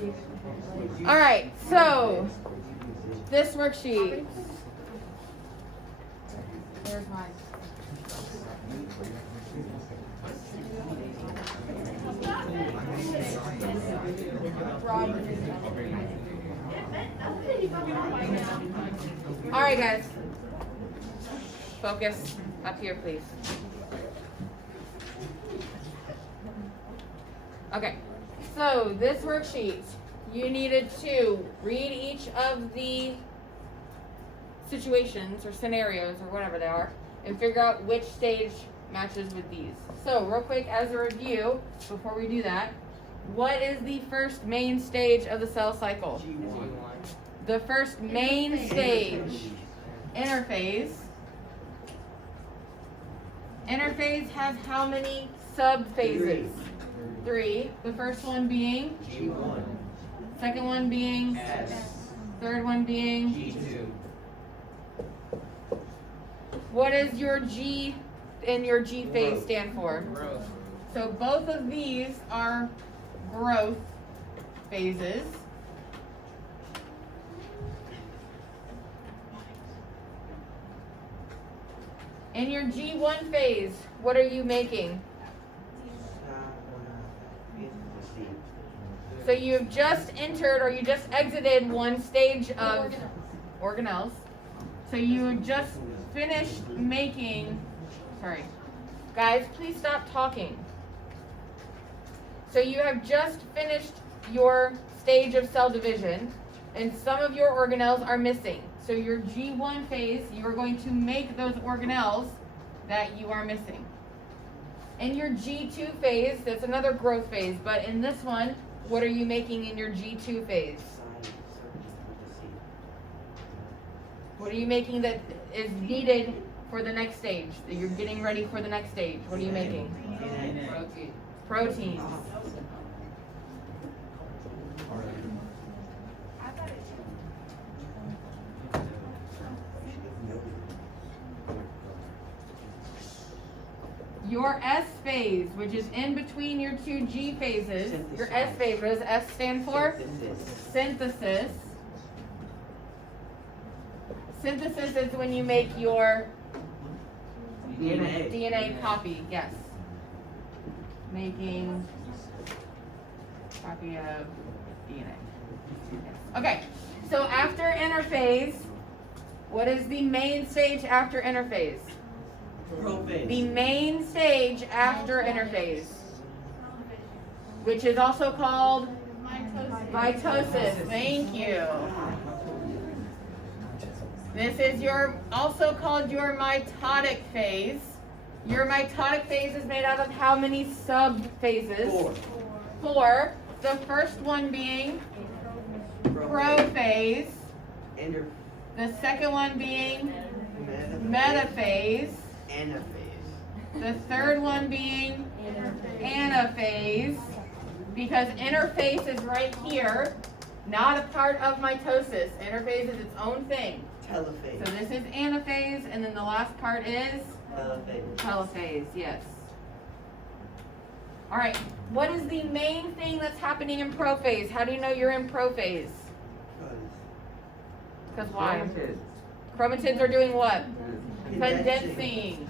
All right, so this worksheet. There's mine. All right, guys. Focus up here, please. Okay, so this worksheet, you needed to read each of the situations or scenarios or whatever they are and figure out which stage matches with these. So real quick as a review, before we do that, what is the first main stage of the cell cycle? G1. The first main stage, interphase. Interphase has how many subphases? Three. The first one being? G1. Second one being? S. Third one being? G2. What does your G and your G phase stand for? Growth. So both of these are growth phases. In your G1 phase, what are you making? So you've just entered or you just exited one stage of organelles. So you just finished making, sorry, guys, please stop talking. So you have just finished your stage of cell division and some of your organelles are missing. So your G1 phase, you are going to make those organelles that you are missing. In your G2 phase, that's another growth phase, but in this one, what are you making in your G2 phase? What are you making that is needed for the next stage? That you're getting ready for the next stage. What are you making? Protein. Proteins. Your S phase, which is in between your two G phases, your S phase, what does S stand for? Synthesis. Synthesis is when you make your DNA copy, yes. Making copy of DNA. Yes. Okay, so after interphase, what is the main stage after interphase? Prophase. The main stage after interphase, which is also called mitosis. Thank you. This is also called your mitotic phase. Your mitotic phase is made out of how many subphases? Four. The first one being prophase. The second one being metaphase. Anaphase. The third one being anaphase, because interphase is right here, not a part of mitosis. Interphase is its own thing. Telophase. So this is anaphase, and then the last part is telophase, yes. All right, what is the main thing that's happening in prophase? How do you know you're in prophase? Because why? Chromatids are doing what? Condensing.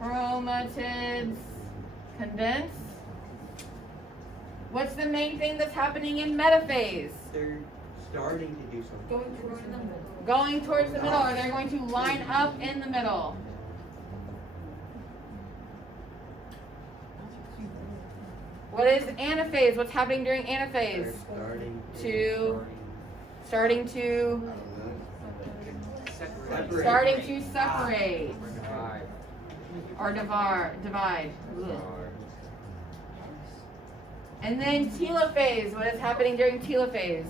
Chromatids condense. What's the main thing that's happening in metaphase? They're starting to do something. Going towards the middle, or they're going to line up in the middle. What is anaphase? What's happening during anaphase? Starting to separate or divide. And then telophase. What is happening during telophase?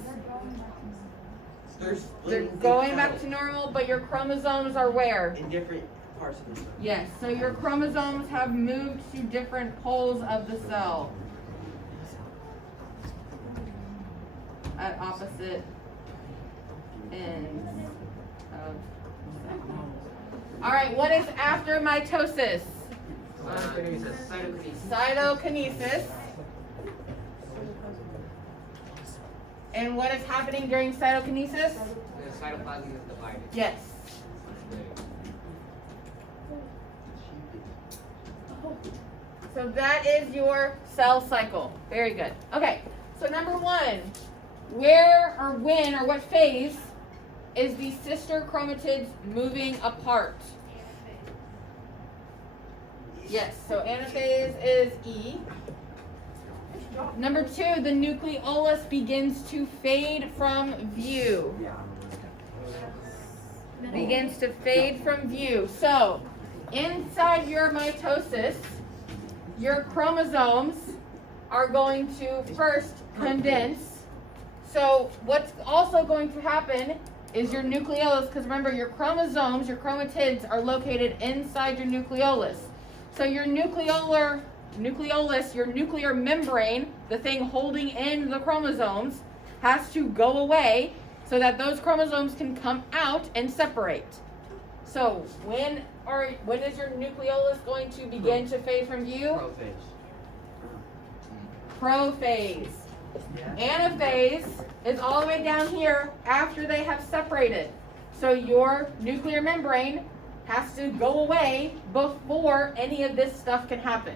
They're going back to normal, but your chromosomes are where? In different parts of the cell. Yes, so your chromosomes have moved to different poles of the cell. At opposite ends of the cell. All right, what is after mitosis? Cytokinesis. Cytokinesis. And what is happening during cytokinesis? The cytoplasm is divided. Yes. So that is your cell cycle. Very good. Okay, so number 1, where or when or what phase is the sister chromatids moving apart? Yes, so anaphase is E. Number 2, the nucleolus begins to fade from view. Begins to fade from view. So, inside your mitosis, your chromosomes are going to first condense. So, what's also going to happen is your nucleolus, because remember, your chromosomes, your chromatids are located inside your nucleolus. So your nucleolus, your nuclear membrane, the thing holding in the chromosomes, has to go away so that those chromosomes can come out and separate. So when is your nucleolus going to begin to fade from view? Prophase. Anaphase is all the way down here after they have separated. So your nuclear membrane has to go away before any of this stuff can happen.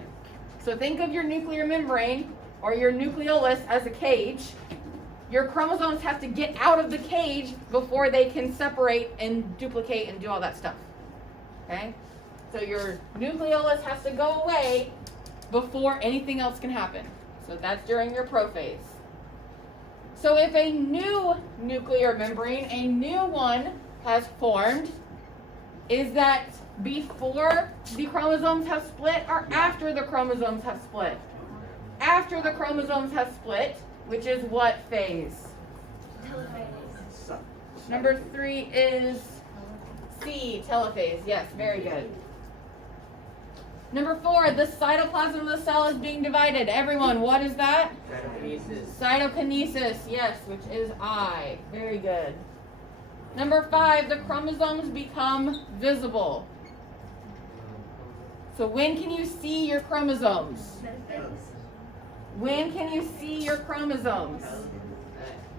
So think of your nuclear membrane or your nucleolus as a cage. Your chromosomes have to get out of the cage before they can separate and duplicate and do all that stuff. Okay? So your nucleolus has to go away before anything else can happen. So that's during your prophase. So if a new nuclear membrane, a new one has formed, is that before the chromosomes have split or after the chromosomes have split? After the chromosomes have split, which is what phase? Number 3 is C, telophase. Yes, very good. Number 4, the cytoplasm of the cell is being divided. Everyone, what is that? Cytokinesis. Cytokinesis, yes, which is I. Very good. Number 5, the chromosomes become visible. So when can you see your chromosomes? When can you see your chromosomes?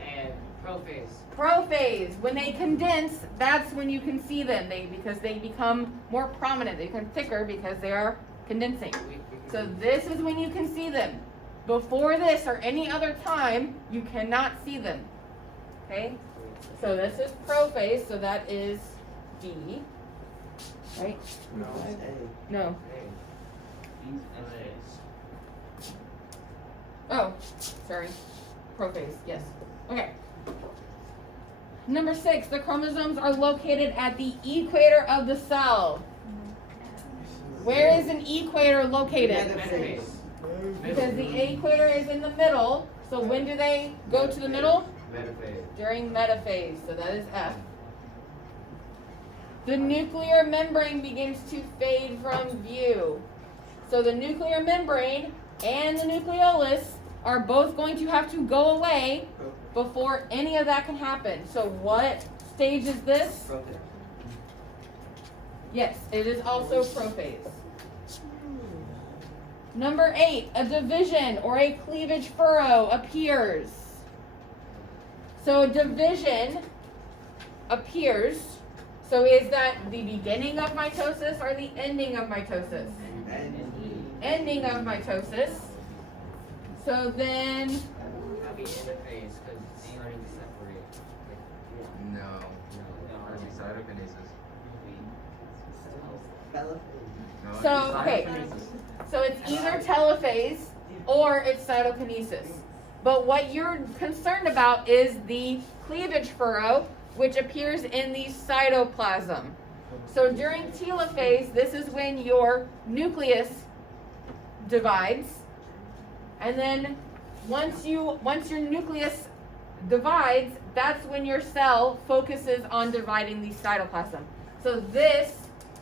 And prophase. Prophase. When they condense, that's when you can see them. Because they become more prominent. They become thicker because they are condensing. So this is when you can see them. Before this or any other time, you cannot see them. Okay? So this is prophase, so that is D. Right? No. Oh, sorry. Prophase, yes. Okay. Number 6, the chromosomes are located at the equator of the cell. Where is an equator located? Metaphase. Because the equator is in the middle. So when do they go to the middle? Metaphase. During metaphase, so that is F. The nuclear membrane begins to fade from view. So the nuclear membrane and the nucleolus are both going to have to go away before any of that can happen. So what stage is this? Prophase. Yes, it is also prophase. Number 8, a division or a cleavage furrow appears. So a division appears. So is that the beginning of mitosis or the ending of mitosis? Ending of mitosis. So then, That'd be interphase because it's starting to separate. No. That'd be cytokinesis. No, So, it'd be okay. cytokinesis. so it's either telophase or it's cytokinesis. But what you're concerned about is the cleavage furrow, which appears in the cytoplasm. So during telophase, this is when your nucleus divides. And then once your nucleus divides, that's when your cell focuses on dividing the cytoplasm. So this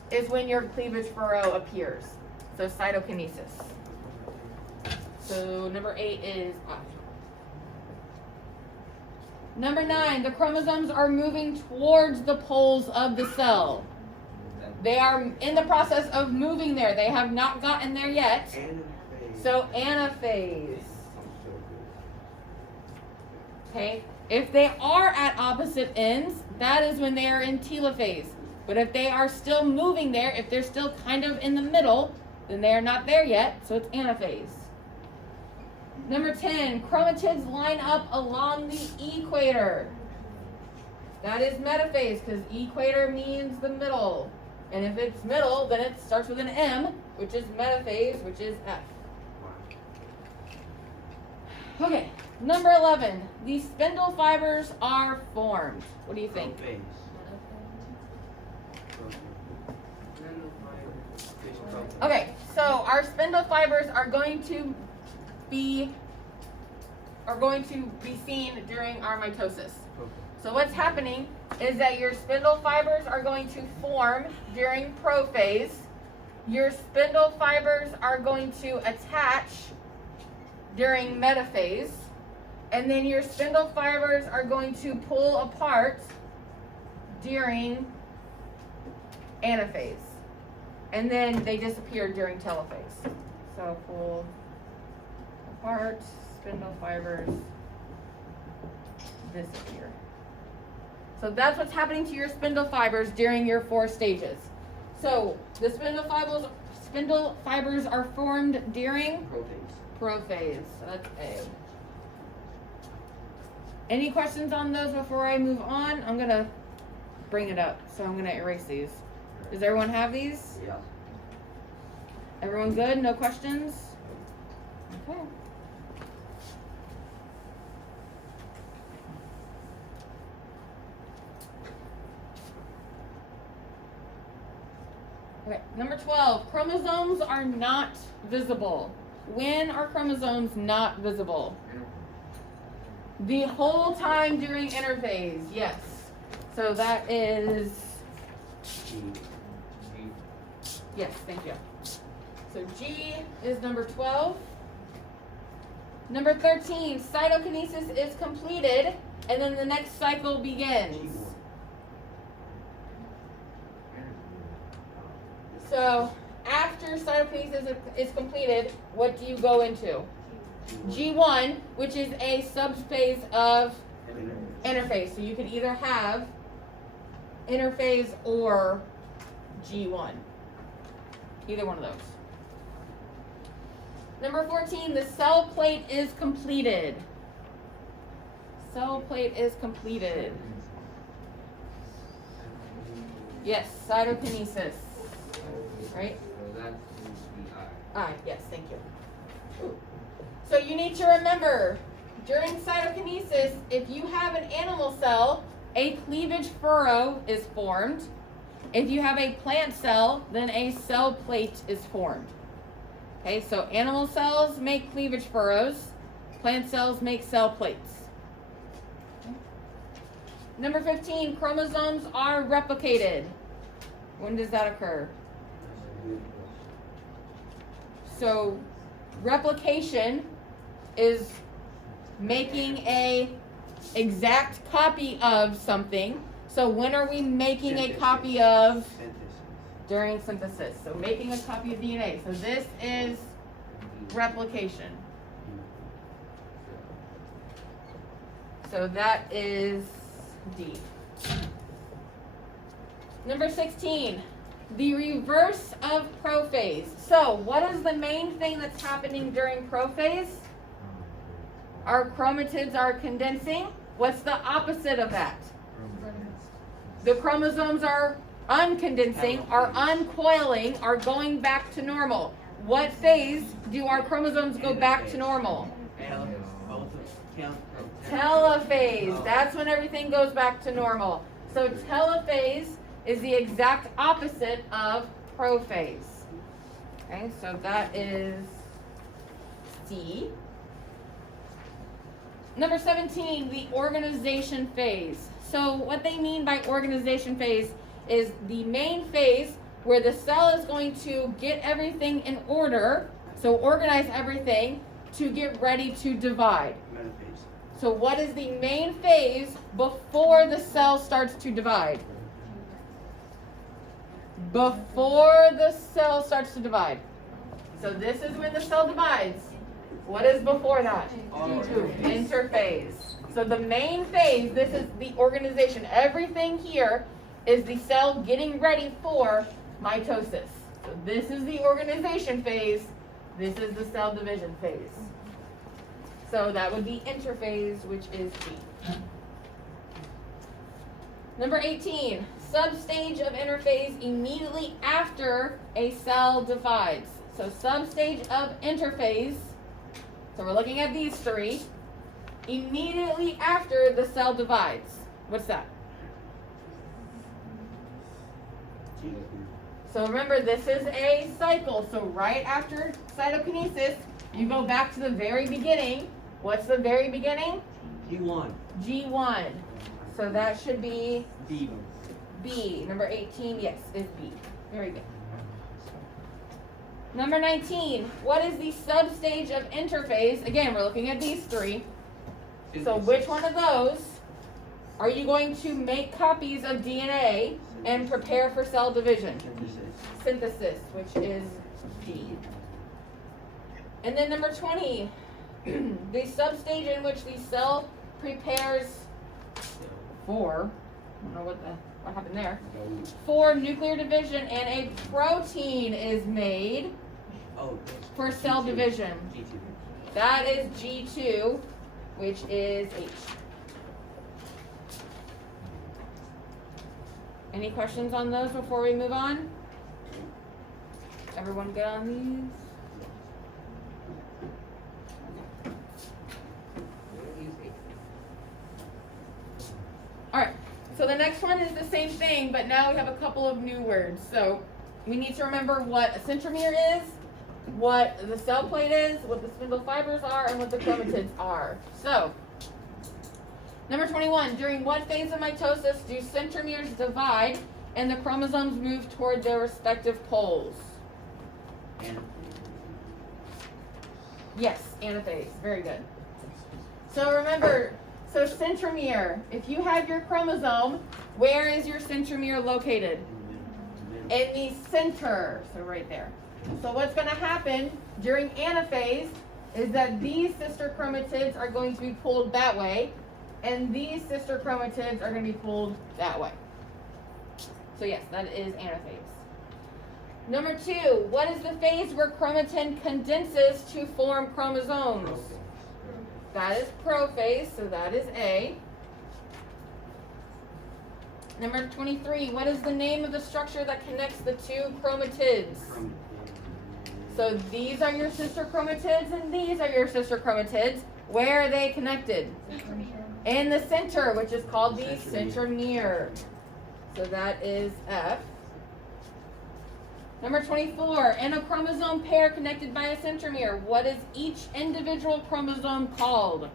is when your cleavage furrow appears. So cytokinesis. So number 8 is F. Number 9, the chromosomes are moving towards the poles of the cell. They are in the process of moving there. They have not gotten there yet. Anaphase. So anaphase. Okay? If they are at opposite ends, that is when they are in telophase. But if they are still moving there, if they're still kind of in the middle, then they are not there yet, so it's anaphase. Number 10, chromatids line up along the equator. That is metaphase, because equator means the middle. And if it's middle, then it starts with an M, which is metaphase, which is F. Okay, number 11, the spindle fibers are formed. What do you think? Prophase. Okay, so our spindle fibers are going to be seen during our mitosis. So what's happening is that your spindle fibers are going to form during prophase. Your spindle fibers are going to attach during metaphase. And then your spindle fibers are going to pull apart during anaphase. And then they disappear during telophase. So pull apart, spindle fibers disappear. So that's what's happening to your spindle fibers during your 4 stages. So the spindle fibers are formed during prophase. So that's A. Any questions on those before I move on? I'm gonna bring it up, so I'm gonna erase these. Does everyone have these? Yeah. Everyone good? No questions? Okay. Okay, number 12, chromosomes are not visible. When are chromosomes not visible? The whole time during interphase, yes. So that is, yes, thank you. So G is number 12. Number 13, cytokinesis is completed, and then the next cycle begins. So after cytokinesis is completed, what do you go into? G1, which is a subphase of interphase. So you can either have interphase or G1. Either one of those. Number 14, the cell plate is completed. Cell plate is completed. Yes, cytokinesis. Right? So that's the I, yes, thank you. So you need to remember, during cytokinesis, if you have an animal cell, a cleavage furrow is formed. If you have a plant cell, then a cell plate is formed. Okay, so animal cells make cleavage furrows, plant cells make cell plates. Number 15, chromosomes are replicated. When does that occur? So replication is making a exact copy of something. So when are we making a copy of? During synthesis. So making a copy of DNA. So this is replication. So that is D. Number 16, the reverse of prophase. So what is the main thing that's happening during prophase? Our chromatids are condensing. What's the opposite of that? The chromosomes are uncondensing, are uncoiling, are going back to normal. What phase do our chromosomes go back to normal? Telophase. That's when everything goes back to normal. So telophase is the exact opposite of prophase. Okay, so that is C. Number 17, the organization phase. So what they mean by organization phase is the main phase where the cell is going to get everything in order, so organize everything to get ready to divide. So what is the main phase before the cell starts to divide? Before the cell starts to divide. So this is when the cell divides. What is before that? Interphase. So the main phase, this is the organization. Everything here is the cell getting ready for mitosis. So this is the organization phase. This is the cell division phase. So that would be interphase, which is G. Number 18, substage of interphase immediately after a cell divides. So substage of interphase, so we're looking at these three, immediately after the cell divides. What's that? So remember, this is a cycle. So right after cytokinesis, you go back to the very beginning. What's the very beginning? G1. G1. So that should be B. B. Number 18, yes, is B. Very good. Number 19, what is the substage of interphase? Again, we're looking at these three. So which one of those are you going to make copies of DNA and prepare for cell division? Synthesis, which is D. And then number 20, the substage in which the cell prepares for, I don't know what happened there, for nuclear division and a protein is made for cell division. G2. That is G2, which is H. Any questions on those before we move on? Everyone good on these? Alright, so the next one is the same thing, but now we have a couple of new words. So we need to remember what a centromere is, what the cell plate is, what the spindle fibers are, and what the chromatids are. So, number 21, during what phase of mitosis do centromeres divide and the chromosomes move toward their respective poles? Yes, anaphase. Very good. So remember, so centromere, if you have your chromosome, where is your centromere located? In the center, so right there. So what's going to happen during anaphase is that these sister chromatids are going to be pulled that way, and these sister chromatids are going to be pulled that way. So yes, that is anaphase. Number 2, what is the phase where chromatin condenses to form chromosomes? That is prophase, so that is A. Number 23, what is the name of the structure that connects the two chromatids? So these are your sister chromatids and these are your sister chromatids. Where are they connected? In the center, which is called the centromere. So that is F. Number 24, in a chromosome pair connected by a centromere, what is each individual chromosome called?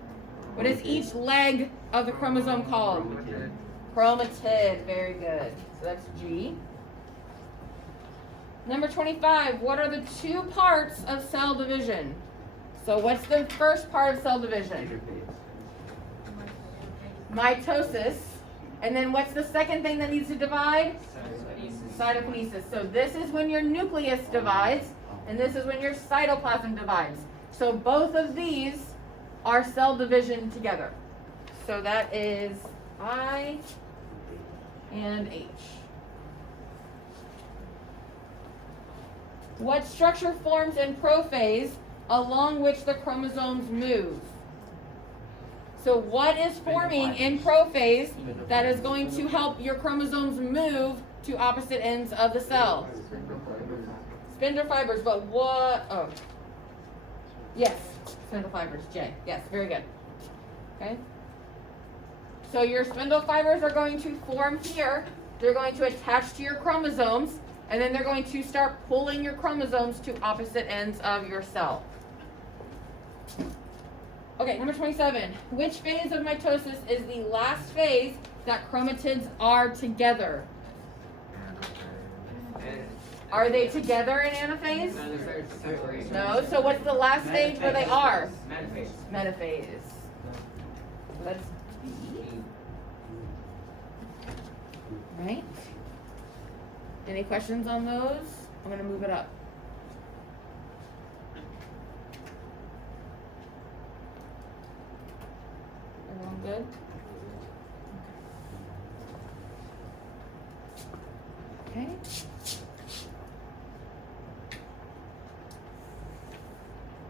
What is each leg of the chromosome called? Chromatid. Very good. So that's G. Number 25, what are the two parts of cell division? So what's the first part of cell division? Mitosis. And then what's the second thing that needs to divide? Cytokinesis. So this is when your nucleus divides, and this is when your cytoplasm divides. So both of these are cell division together. So that is I and H. What structure forms in prophase along which the chromosomes move? So what is forming in prophase that is going to help your chromosomes move to opposite ends of the cell? Spindle fibers, but what? Oh. Yes, spindle fibers, J. Yes, very good. Okay. So your spindle fibers are going to form here. They're going to attach to your chromosomes, and then they're going to start pulling your chromosomes to opposite ends of your cell. Okay, number 27. Which phase of mitosis is the last phase that chromatids are together? Are they together in anaphase? No. So what's the last stage where they are? Metaphase. Metaphase. So that's B. Right? Any questions on those? I'm going to move it up. Everyone Good? Okay.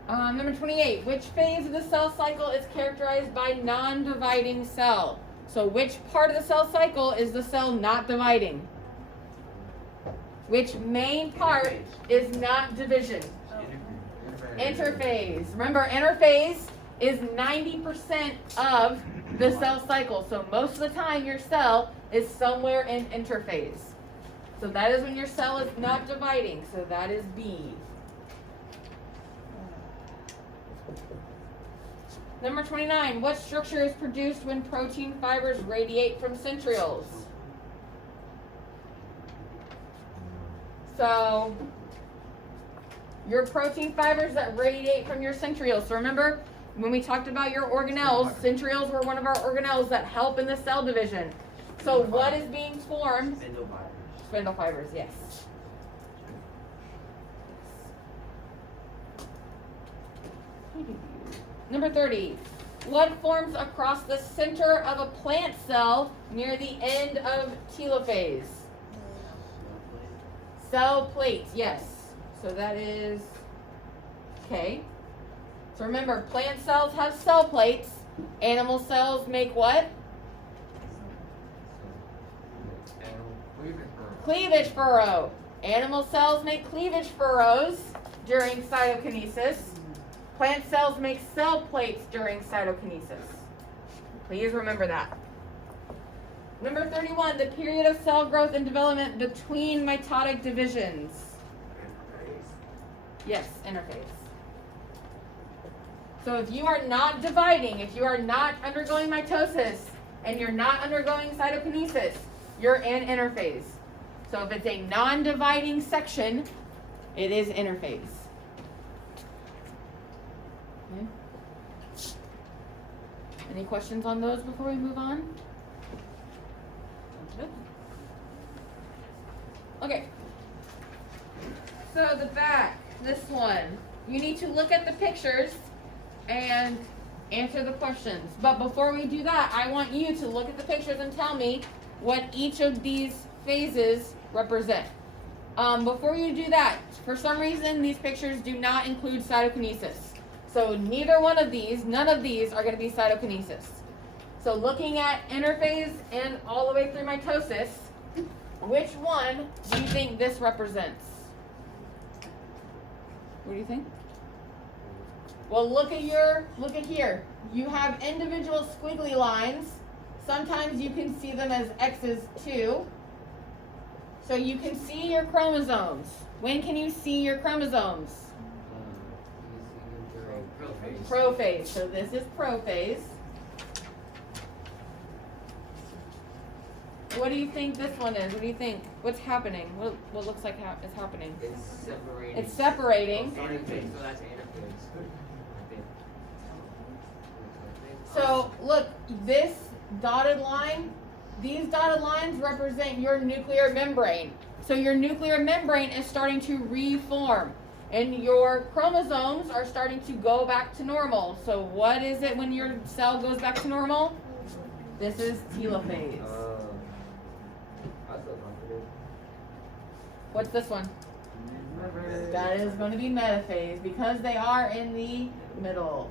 Number 28. Which phase of the cell cycle is characterized by non-dividing cell? So which part of the cell cycle is the cell not dividing? Which main part is not division? Interphase. Remember, interphase is 90% of the cell cycle. So most of the time your cell is somewhere in interphase. So that is when your cell is not dividing. So that is B. Number 29. What structure is produced when protein fibers radiate from centrioles? So your protein fibers that radiate from your centrioles. So remember when we talked about your organelles, centrioles were one of our organelles that help in the cell division. So what is being formed? Spindle fibers. Spindle fibers, yes. Number 30. What forms across the center of a plant cell near the end of telophase? Cell plates, yes. So that is okay. So remember, plant cells have cell plates. Animal cells make what? Cleavage furrow. Animal cells make cleavage furrows during cytokinesis. Plant cells make cell plates during cytokinesis. Please remember that. Number 31, the period of cell growth and development between mitotic divisions. Yes, interphase. So if you are not dividing, if you are not undergoing mitosis, and you're not undergoing cytokinesis, you're in interphase. So if it's a non-dividing section, it is interphase. Okay. Any questions on those before we move on? Good. Okay. So the back, this one, you need to look at the pictures and answer the questions. But before we do that, I want you to look at the pictures and tell me what each of these phases represent. Before you do that, for some reason, these pictures do not include cytokinesis. So neither one of these, none of these are going to be cytokinesis. So looking at interphase and all the way through mitosis, which one do you think this represents? What do you think? Well, look at here. You have individual squiggly lines. Sometimes you can see them as X's too. So you can see your chromosomes. When can you see your chromosomes? Prophase. So this is prophase. What do you think this one is? What do you think? What's happening? What looks like is happening? It's separating. It's separating. Interphase, so that's interphase. So look, this dotted line, these dotted lines represent your nuclear membrane. So your nuclear membrane is starting to reform. And your chromosomes are starting to go back to normal. So what is it when your cell goes back to normal? This is telophase. What's this one? That is going to be metaphase because they are in the middle.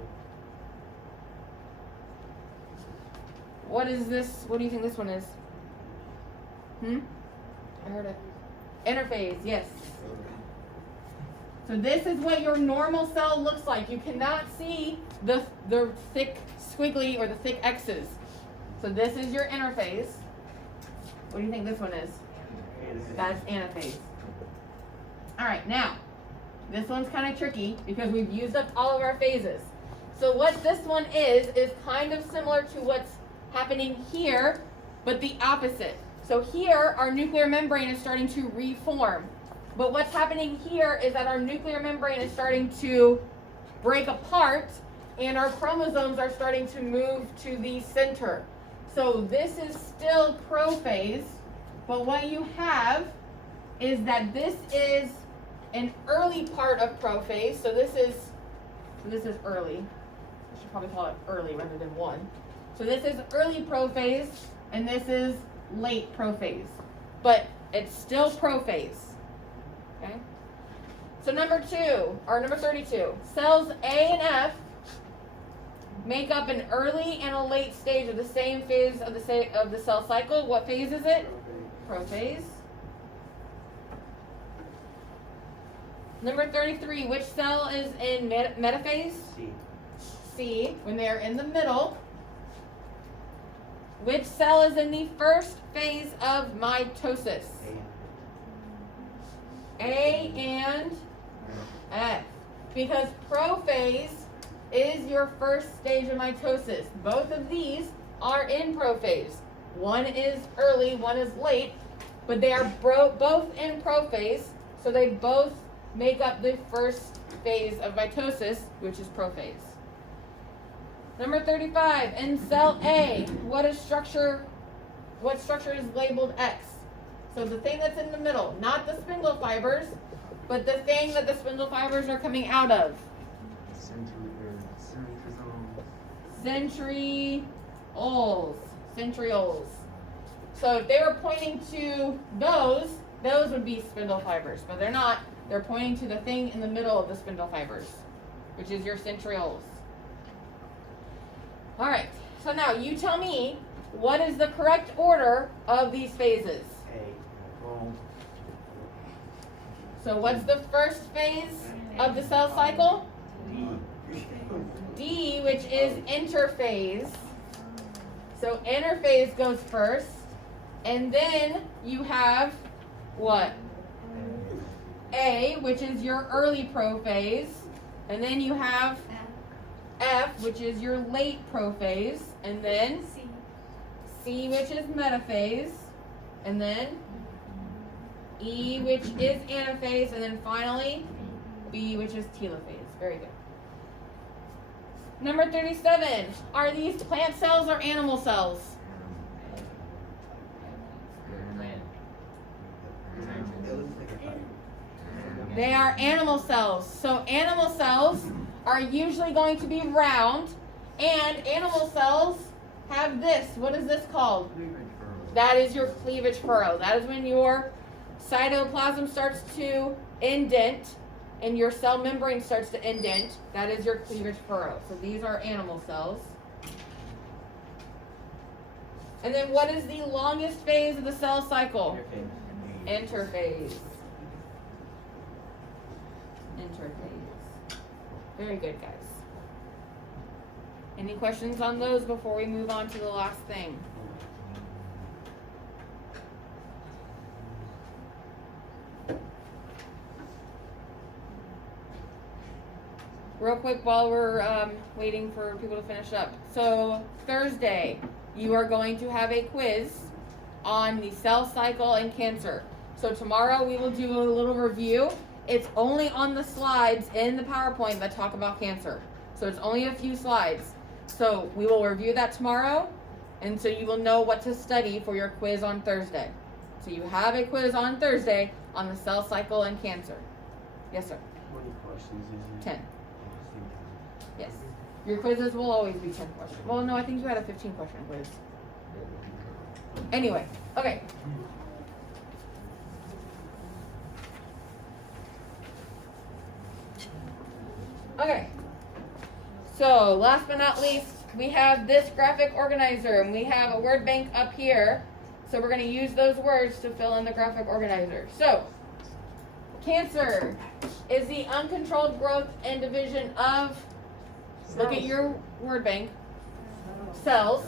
What is this? What do you think this one is? I heard it. Interphase, yes. So this is what your normal cell looks like. You cannot see the thick squiggly or the thick X's. So this is your interphase. What do you think this one is? That's anaphase. All right, now, this one's kind of tricky because we've used up all of our phases. So what this one is kind of similar to what's happening here, but the opposite. So here, our nuclear membrane is starting to reform. But what's happening here is that our nuclear membrane is starting to break apart and our chromosomes are starting to move to the center. So this is still prophase, but what you have is that this is an early part of prophase. So this is early. I should probably call it early rather than one. So this is early prophase, and this is late prophase. But it's still prophase. Okay? So number 32, cells A and F make up an early and a late stage of the same phase of the cell cycle. What phase is it? Prophase. Number 33, which cell is in metaphase? C. C, when they are in the middle. Which cell is in the first phase of mitosis? A and F. Because prophase is your first stage of mitosis. Both of these are in prophase. One is early, one is late, but they are both in prophase, so they both make up the first phase of mitosis, which is prophase. Number 35, in cell A, what structure is labeled X? So the thing that's in the middle, not the spindle fibers, but the thing that the spindle fibers are coming out of. Centrioles. So if they were pointing to those would be spindle fibers, but they're not. They're pointing to the thing in the middle of the spindle fibers, which is your centrioles. All right, so now you tell me, what is the correct order of these phases? So what's the first phase of the cell cycle? D, which is interphase. So interphase goes first, and then you have what? A, which is your early prophase, and then you have F, which is your late prophase, and then C, which is metaphase, and then E, which is anaphase, and then finally B, which is telophase. Very good. Number 37, are these plant cells or animal cells? They are animal cells. So animal cells are usually going to be round, and animal cells have this. What is this called? That is your cleavage furrow. That is when your cytoplasm starts to indent and your cell membrane starts to indent. That is your cleavage furrow. So these are animal cells. And then what is the longest phase of the cell cycle? Interphase. Very good, guys. Any questions on those before we move on to the last thing? Real quick while we're waiting for people to finish up. So Thursday, you are going to have a quiz on the cell cycle and cancer. So tomorrow we will do a little review. It's only on the slides in the PowerPoint that talk about cancer. So it's only a few slides. So we will review that tomorrow, and so you will know what to study for your quiz on Thursday. So you have a quiz on Thursday on the cell cycle and cancer. Yes, sir? How many questions is it? 10. Yes. Your quizzes will always be 10 questions. Well, no, I think you had a 15-question quiz. Anyway, okay. Okay. So, last but not least, we have this graphic organizer, and we have a word bank up here. So we're going to use those words to fill in the graphic organizer. So, cancer is the uncontrolled growth and division of, look at your word bank, cells,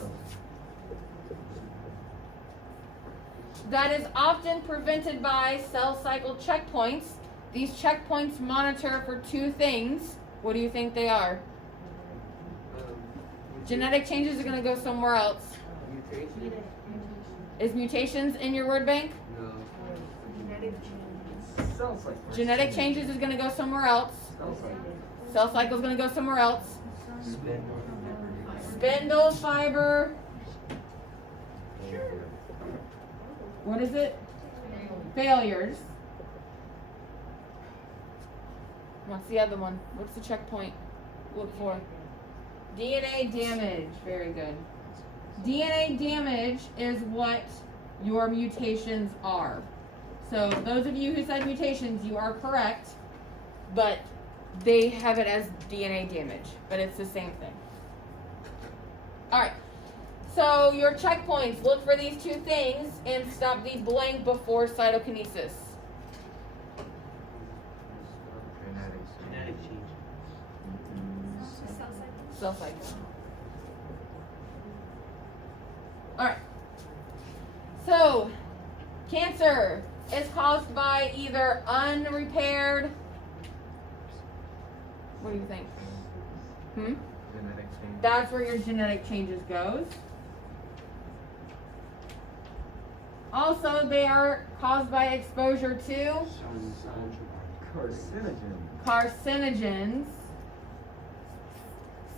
that is often prevented by cell cycle checkpoints. These checkpoints monitor for two things. What do you think they are? Genetic changes are going to go somewhere else. Mutation? Is mutations in your word bank? No. Genetic changes is going to go somewhere else. Cell cycle is going to go somewhere else. Spindle fiber. What is it? Failures. What's the other one? What's the checkpoint? Look for DNA damage. Very good. DNA damage is what your mutations are. So those of you who said mutations, you are correct, but they have it as DNA damage, but it's the same thing. All right. So your checkpoints, look for these two things and stop the blank before cytokinesis. Genetic change. Cell cycle. Alright. So, cancer is caused by either unrepaired. What do you think? Genetic change. That's where your genetic changes goes. Also, they are caused by exposure to Carcinogen. carcinogens.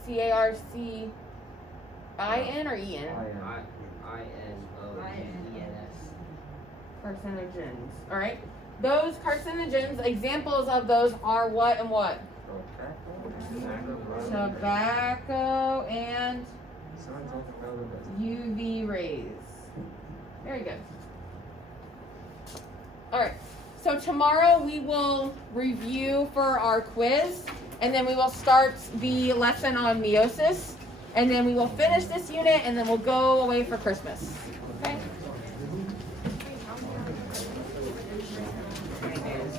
C-A-R-C-I-N or E-N? I-N-O-G-E-N-S. Carcinogens. Alright. Those carcinogens, examples of those are what and what? Tobacco and UV rays. Very good. Alright. So tomorrow we will review for our quiz, and then we will start the lesson on meiosis, and then we will finish this unit, and then we'll go away for Christmas. Okay?